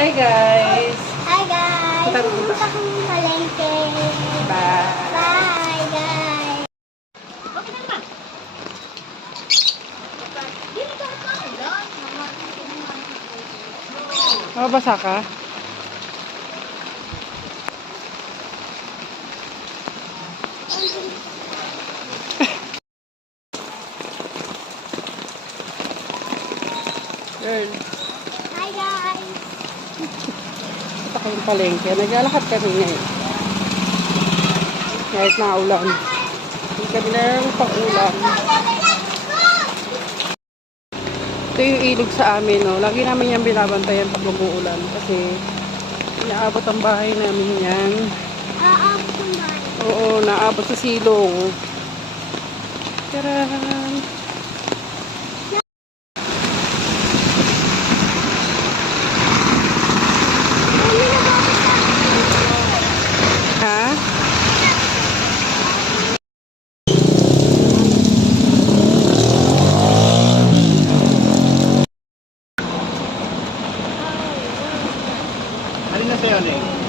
Hi guys! Hi guys! Punta ko. Pupunta kong palengke. Bye! Bye guys! Mabasa ka? Girl, Hi guys! punta kayong palengke. Naglalakad kami ngayon. Kahit na ulan. Hindi kami na pang-ulan. Ito yung ilog sa amin, no? Lagi namin yan binabantayan pag umuulan. Kasi inaabot ang bahay namin yan. Aabot ng bahay. Oo, naabot sa silong. Taran! Ha? Alin na sa'yo, Neng?